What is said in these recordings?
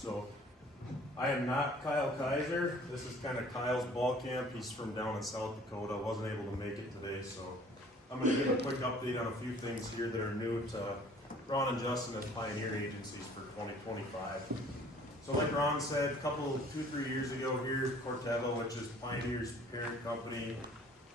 So I am not Kyle Kaiser. This is kind of Kyle's ball camp. He's from down in South Dakota. Wasn't able to make it today, so I'm going to give a quick update on a few things here that are new to Ron and Justin as Pioneer agencies for 2025. So like Ron said, two, 3 years ago here, Corteva, which is Pioneer's parent company,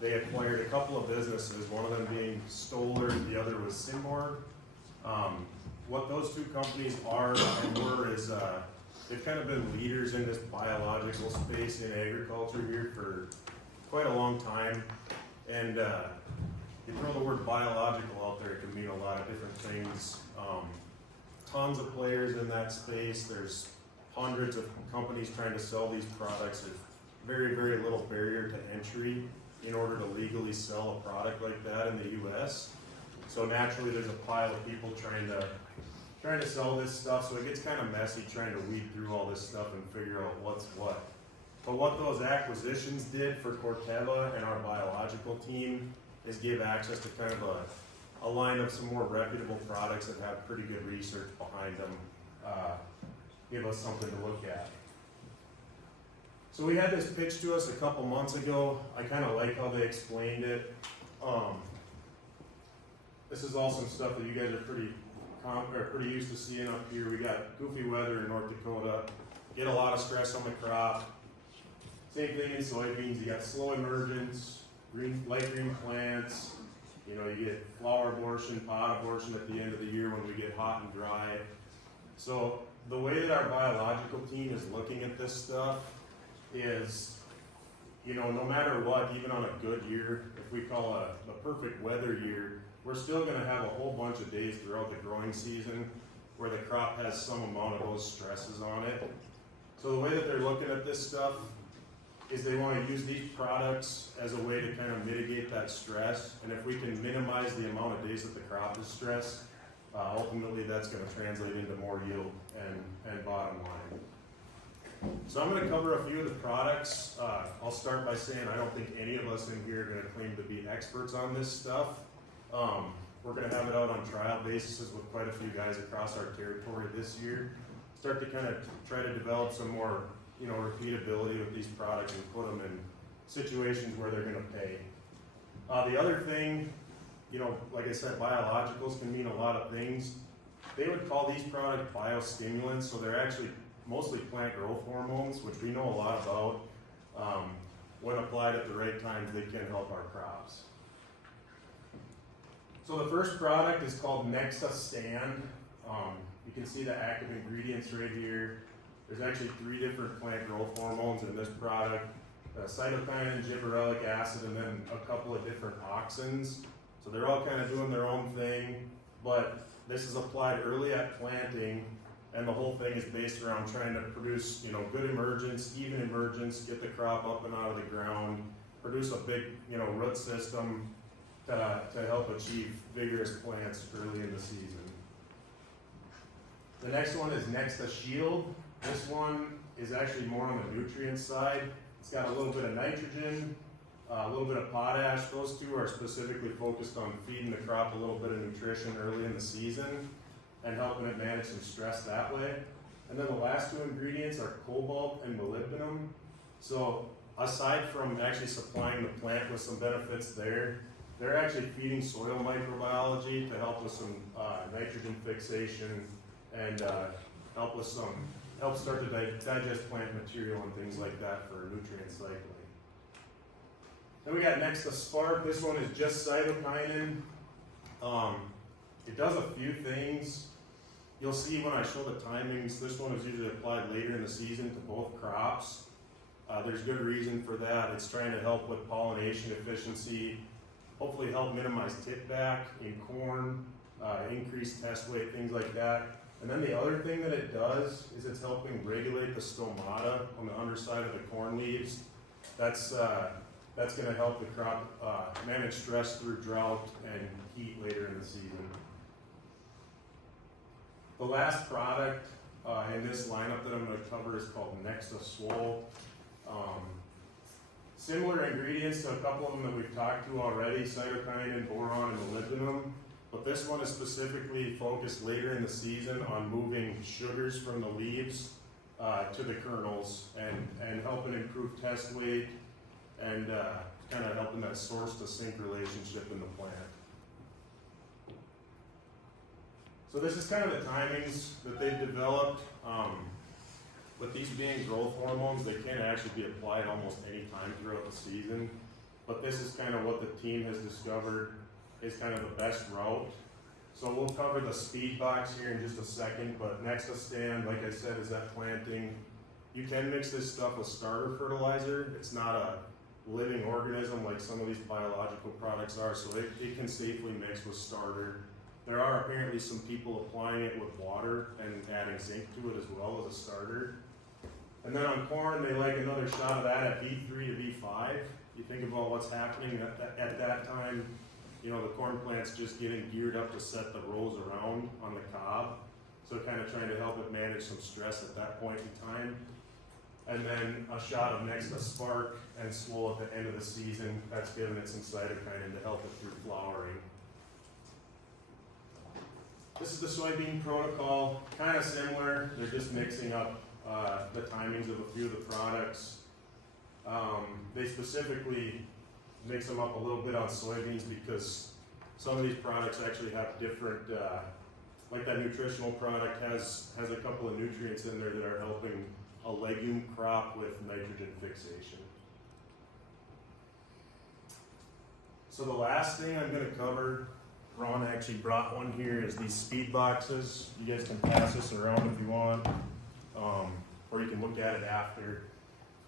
they acquired a couple of businesses, one of them being Stoller, the other was Symborg. What those two companies are and were is they've kind of been leaders in this biological space in agriculture here for quite a long time. And you throw the word biological out there, it can mean a lot of different things. Tons of players in that space. There's hundreds of companies trying to sell these products. There's very, very little barrier to entry in order to legally sell a product like that in the US. So naturally there's a pile of people trying to sell this stuff, so it gets kind of messy trying to weed through all this stuff and figure out what's what. But what those acquisitions did for Corteva and our biological team is give access to kind of a line of some more reputable products that have pretty good research behind them, give us something to look at. So we had this pitched to us a couple months ago. I kind of like how they explained it. This is all some stuff that you guys are pretty used to seeing up here. We got goofy weather in North Dakota, get a lot of stress on the crop. Same thing in soybeans, you got slow emergence, light green plants, you get flower abortion, pod abortion at the end of the year when we get hot and dry. So the way that our biological team is looking at this stuff is, no matter what, even on a good year, if we call a perfect weather year, we're still going to have a whole bunch of days throughout the growing season where the crop has some amount of those stresses on it. So the way that they're looking at this stuff is they want to use these products as a way to kind of mitigate that stress. And if we can minimize the amount of days that the crop is stressed, ultimately that's going to translate into more yield and bottom line. So I'm going to cover a few of the products. I'll start by saying I don't think any of us in here are going to claim to be experts on this stuff. We're going to have it out on trial basis with quite a few guys across our territory this year. Start to kind of try to develop some more, repeatability with these products and put them in situations where they're going to pay. The other thing, like I said, biologicals can mean a lot of things. They would call these products biostimulants, so they're actually mostly plant growth hormones, which we know a lot about. When applied at the right times, they can help our crops. So the first product is called Nexta Stand. You can see the active ingredients right here. There's actually 3 different plant growth hormones in this product. Cytokinin, gibberellic acid, and then a couple of different auxins. So they're all kind of doing their own thing, but this is applied early at planting, and the whole thing is based around trying to produce, good emergence, even emergence, get the crop up and out of the ground, produce a big, root system to help achieve vigorous plants early in the season. The next one is Nexta Shield. This one is actually more on the nutrient side. It's got a little bit of nitrogen, a little bit of potash. Those two are specifically focused on feeding the crop a little bit of nutrition early in the season and helping it manage some stress that way. And then the last 2 ingredients are cobalt and molybdenum. So aside from actually supplying the plant with some benefits there, they're actually feeding soil microbiology to help with some nitrogen fixation and help start to digest plant material and things like that for nutrient cycling. Then we got Nexta Spark. This one is just cytokinin. It does a few things. You'll see when I show the timings, this one is usually applied later in the season to both crops. There's good reason for that. It's trying to help with pollination efficiency, hopefully help minimize tip back in corn, increase test weight, things like that. And then the other thing that it does is it's helping regulate the stomata on the underside of the corn leaves. That's going to help the crop manage stress through drought and heat later in the season. The last product in this lineup that I'm going to cover is called Nexta Swole. Similar ingredients to a couple of them that we've talked to already, cytokinin, boron, and molybdenum. But this one is specifically focused later in the season on moving sugars from the leaves to the kernels and helping improve test weight and kind of helping that source to sink relationship in the plant. So this is kind of the timings that they've developed. With these being growth hormones, they can actually be applied almost any time throughout the season. But this is kind of what the team has discovered is kind of the best route. So we'll cover the speed box here in just a second, but Nexta stand, like I said, is at planting. You can mix this stuff with starter fertilizer. It's not a living organism like some of these biological products are, so it can safely mix with starter. There are apparently some people applying it with water and adding zinc to it as well as a starter. And then on corn, they like another shot of that at V3 to V5. You think about what's happening at that time, you know, the corn plant's just getting geared up to set the rows around on the cob. So kind of trying to help it manage some stress at that point in time. And then a shot of Nexta Spark and Slow at the end of the season. That's giving it some cytokinin to help it through flowering. This is the soybean protocol, kind of similar. They're just mixing up the timings of a few of the products. They specifically mix them up a little bit on soybeans because some of these products actually have different, like that nutritional product has a couple of nutrients in there that are helping a legume crop with nitrogen fixation. So the last thing I'm going to cover, Ron actually brought one here, is these speed boxes. You guys can pass this around if you want, or you can look at it after.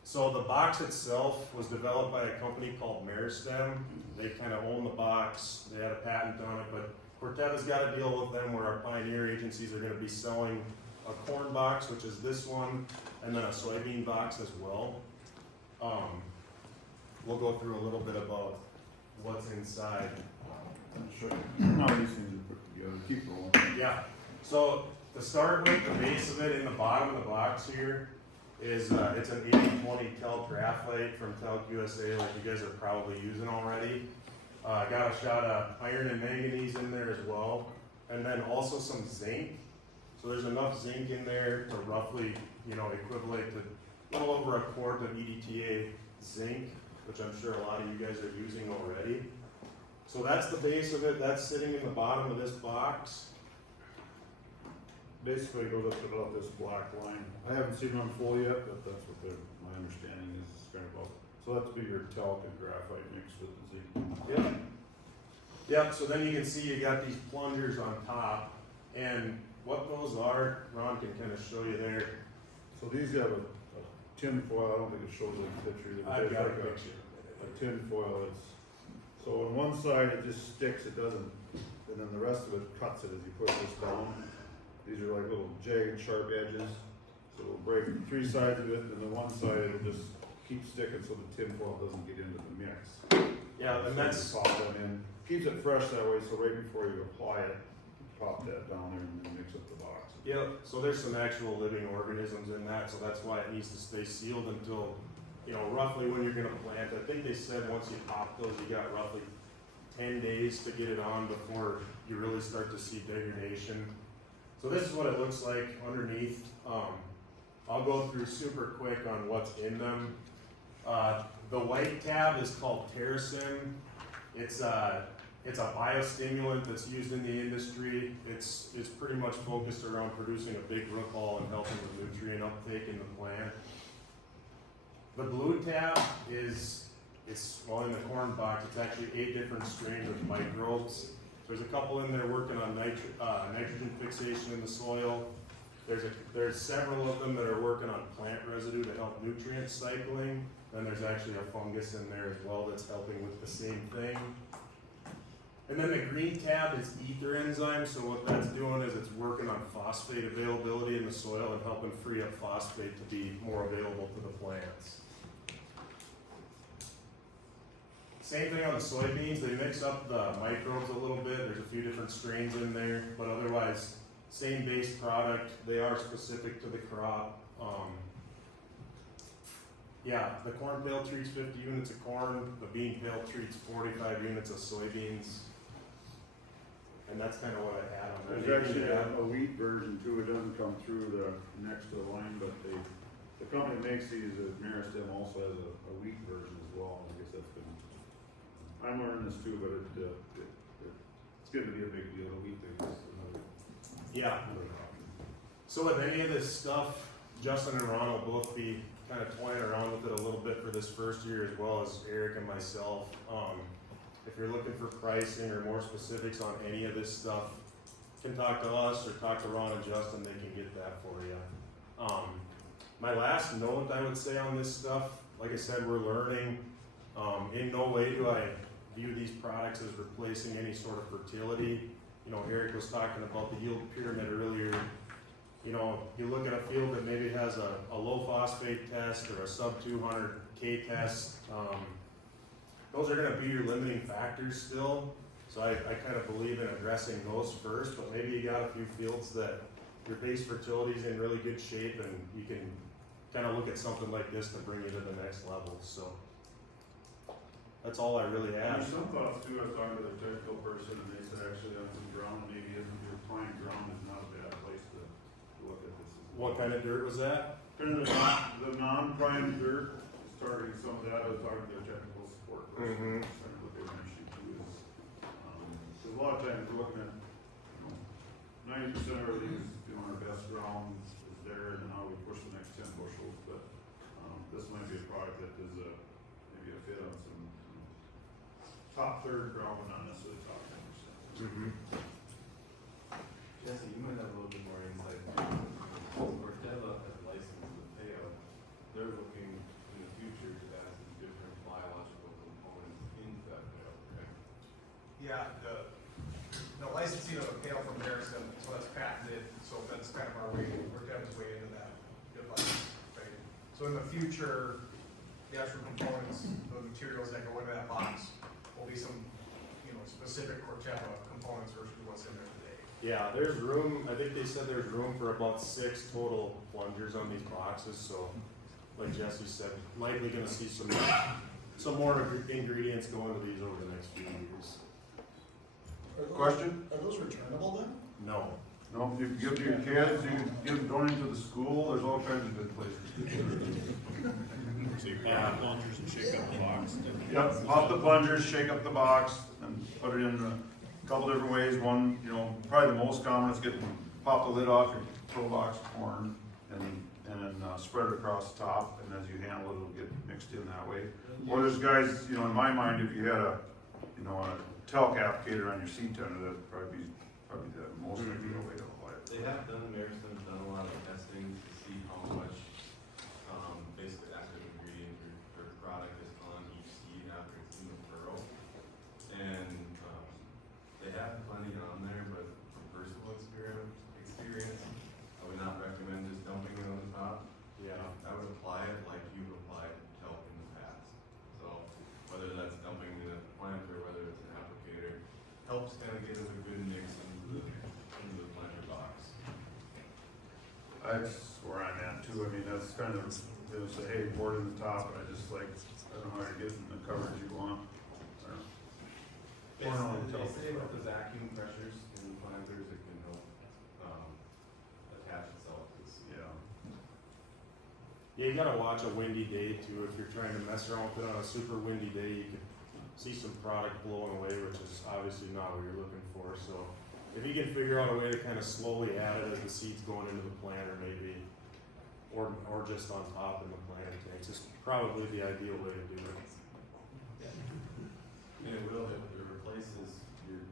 So the box itself was developed by a company called Meristem. They kind of own the box. They had a patent on it, but Corteva's got a deal with them where our pioneer agencies are going to be selling a corn box, which is this one, and then a soybean box as well. We'll go through a little bit about what's inside. Sure. How these things are put together. Keep rolling. Yeah. So to start with, the base of it in the bottom of the box here is it's an 80-20 talc graphite from Talc USA, like you guys are probably using already. Got a shot of iron and manganese in there as well, and then also some zinc. So there's enough zinc in there to roughly, you know, equivalent to a little over a quart of EDTA zinc, which I'm sure a lot of you guys are using already. So that's the base of it. That's sitting in the bottom of this box. Basically, it goes up to about this black line. I haven't seen one full yet, but that's what my understanding is. It's kind of about. So that's be your talc and graphite mixed with the zinc. Yep. Yep. So then you can see you got these plungers on top, and what those are, Ron can kind of show you there. So these have a tin foil. I don't think it shows the picture. I've got a picture. A tin foil. So on one side it just sticks. It doesn't, and then the rest of it cuts it as you push this down. These are like little jagged, sharp edges. So it'll break three sides of it, and then one side it'll just keep sticking so the tin foil doesn't get into the mix. Yeah, and so that's pop that in. Keeps it fresh that way. So right before you apply it, pop that down there and then mix up the box. Yep. So there's some actual living organisms in that, so that's why it needs to stay sealed until, you know, roughly when you're going to plant. I think they said once you pop those, you got roughly 10 days to get it on before you really start to see degradation. So this is what it looks like underneath. I'll go through super quick on what's in them. The white tab is called Terracin. It's a biostimulant that's used in the industry. It's pretty much focused around producing a big root ball and helping with nutrient uptake in the plant. The blue tab is, well, in the corn box, it's actually 8 different strains of microbes. There's a couple in there working on nitrogen fixation in the soil. There's several of them that are working on plant residue to help nutrient cycling. Then there's actually a fungus in there as well that's helping with the same thing. And then the green tab is ether enzyme. So what that's doing is it's working on phosphate availability in the soil and helping free up phosphate to be more available to the plants. Same thing on the soybeans. They mix up the microbes a little bit. There's a few different strains in there, but otherwise, same base product. They are specific to the crop. Yeah, the corn bale treats 50 units of corn. The bean bale treats 45 units of soybeans. And that's kind of what I had on there. There's actually a wheat version too. It doesn't come through the Nexta line, but they the company that makes these, Nexta also has a wheat version as well. I guess that's been, I'm learning this too, but it's getting to be a big deal. The wheat thing is another Yeah. option. So with any of this stuff, Justin and Ron will both be kind of toying around with it a little bit for this first year, as well as Eric and myself. If you're looking for pricing or more specifics on any of this stuff, you can talk to us or talk to Ron and Justin, they can get that for you. My last note I would say on this stuff, like I said, we're learning. In no way do I view these products as replacing any sort of fertility. You know, Eric was talking about the yield pyramid earlier. You know, you look at a field that maybe has a low phosphate test or a sub 200 K test, those are gonna be your limiting factors still. So I kind of believe in addressing those first, but maybe you got a few fields that your base fertility is in really good shape and you can kind of look at something like this to bring you to the next level, so. That's all I really have. There's some thoughts too. I was talking to the technical person, and they said actually on some ground, maybe isn't your pine ground is not a bad place to look at this. What kind of dirt was that? Kind of the non-prime dirt is targeting some of that. I was talking to the technical support person. Trying to look at an issue too is, because a lot of times we're looking at, 90% of everything is, our best ground is there, and then how we push the next 10 bushels. But this might be a product that is maybe a fit on some top third ground, but not necessarily top 10%. Jesse, you might have a little bit more insight. Corteva has a license with payout. They're looking in the future to add some different biological components into that payout, right? Yeah, the licensing of a pail from Harrison, so that's patented, so that's kind of our way, we're Kevin's way into that device, right? So in the future, the actual components, the materials that go into that box will be some, specific Corteva components versus what's in there today. Yeah, there's room, I think they said there's room for about 6 total plungers on these boxes, so like Jesse said, likely gonna see some more ingredients go into these over the next few years. Question? Are those returnable then? No. No, you can give to your kids, you can give them donate to the school, there's all kinds of good places. So you pop the plungers and shake up the box. Yep, pop the plungers, shake up the box, and put it in a couple different ways. One, probably the most common is pop the lid off your toolbox corn and then spread it across the top, and as you handle it, it'll get mixed in that way. Or there's guys, in my mind, if you had a talc applicator on your seed tender, that'd probably be the most ideal way to apply it. They have done, Marison's done a lot of testing to see how much basically active ingredient or product is on each seed after it's in the furrow. And they have plenty on there, but from personal experience, I would not recommend just dumping it on the top. Yeah. I would apply it like you've applied kelp in the past. So whether that's dumping it at the plant or whether it's an applicator, helps kind of get us a good mix into the planter box. That's where I'm at too. I mean, that's kind of, they'll say, hey, board in the top, and I just like, I don't know how to get in the coverage you want. I don't know. They say with the vacuum pressures in the planters, it can help attach itself to the seed. Yeah. Yeah, you gotta watch a windy day too. If you're trying to mess around with it on a super windy day, you could see some product blowing away, which is obviously not what you're looking for. So if you can figure out a way to kind of slowly add it as the seed's going into the planter, maybe, or just on top in the planter tanks, is probably the ideal way to do it. And it replaces your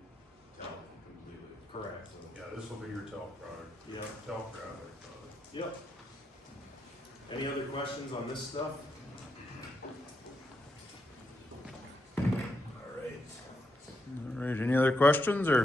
talc completely. Correct. So Yeah, this will be your talc product. Yep. Talc gravel product. Yep. Any other questions on this stuff? All right, any other questions or?